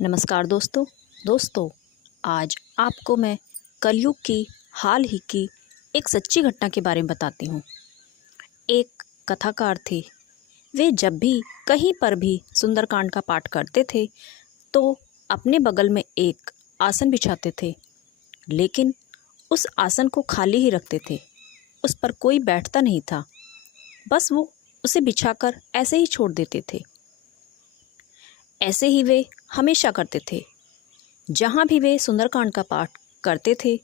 नमस्कार दोस्तों आज आपको मैं कलयुग की हाल ही की एक सच्ची घटना के बारे में बताती हूँ। एक कथाकार थे। वे जब भी कहीं पर भी सुंदरकांड का पाठ करते थे तो अपने बगल में एक आसन बिछाते थे, लेकिन उस आसन को खाली ही रखते थे। उस पर कोई बैठता नहीं था, बस वो उसे बिछाकर ऐसे ही छोड़ देते थे। ऐसे ही वे हमेशा करते थे। जहाँ भी वे सुंदरकांड का पाठ करते थे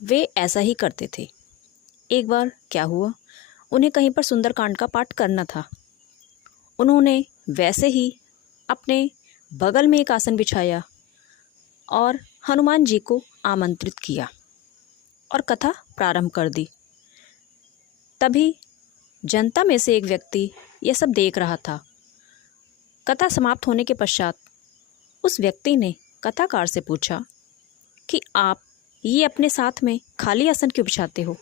वे ऐसा ही करते थे। एक बार क्या हुआ, उन्हें कहीं पर सुंदरकांड का पाठ करना था। उन्होंने वैसे ही अपने बगल में एक आसन बिछाया और हनुमान जी को आमंत्रित किया और कथा प्रारंभ कर दी। तभी जनता में से एक व्यक्ति यह सब देख रहा था। कथा समाप्त होने के पश्चात उस व्यक्ति ने कथाकार से पूछा कि आप ये अपने साथ में खाली आसन क्यों बिछाते हो?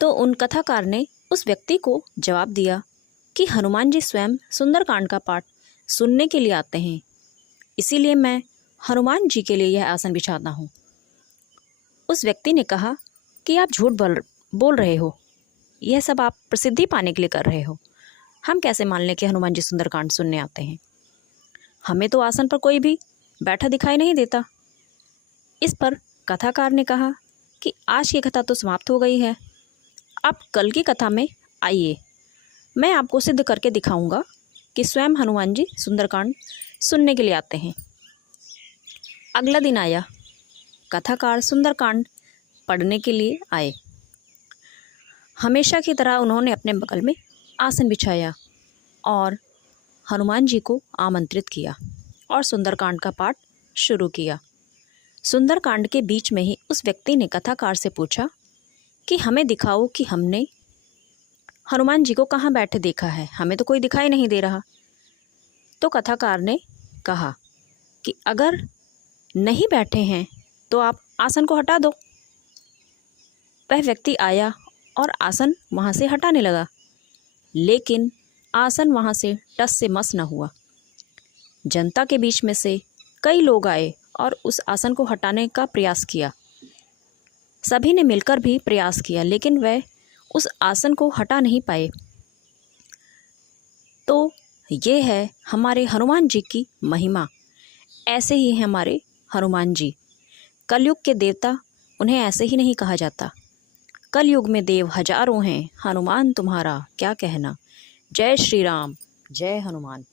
तो उन कथाकार ने उस व्यक्ति को जवाब दिया कि हनुमान जी स्वयं सुंदरकांड का पाठ सुनने के लिए आते हैं, इसीलिए मैं हनुमान जी के लिए यह आसन बिछाता हूँ। उस व्यक्ति ने कहा कि आप झूठ बोल रहे हो, यह सब आप प्रसिद्धि पाने के लिए कर रहे हो। हम कैसे मान लें कि हनुमान जी सुंदरकांड सुनने आते हैं? हमें तो आसन पर कोई भी बैठा दिखाई नहीं देता। इस पर कथाकार ने कहा कि आज की कथा तो समाप्त हो गई है, अब कल की कथा में आइए, मैं आपको सिद्ध करके दिखाऊंगा कि स्वयं हनुमान जी सुंदरकांड सुनने के लिए आते हैं। अगला दिन आया, कथाकार सुंदरकांड पढ़ने के लिए आए। हमेशा की तरह उन्होंने अपने बगल में आसन बिछाया और हनुमान जी को आमंत्रित किया और सुंदरकांड का पाठ शुरू किया। सुंदरकांड के बीच में ही उस व्यक्ति ने कथाकार से पूछा कि हमें दिखाओ कि हमने हनुमान जी को कहाँ बैठे देखा है, हमें तो कोई दिखाई नहीं दे रहा। तो कथाकार ने कहा कि अगर नहीं बैठे हैं तो आप आसन को हटा दो। वह व्यक्ति आया और आसन वहाँ से हटाने लगा, लेकिन आसन वहाँ से टस से मस न हुआ। जनता के बीच में से कई लोग आए और उस आसन को हटाने का प्रयास किया। सभी ने मिलकर भी प्रयास किया, लेकिन वह उस आसन को हटा नहीं पाए। तो ये है हमारे हनुमान जी की महिमा। ऐसे ही हैं हमारे हनुमान जी। कलयुग के देवता, उन्हें ऐसे ही नहीं कहा जाता। कलयुग में देव हजारों हैं, हनुमान तुम्हारा क्या कहना। जय श्री राम, जय हनुमान।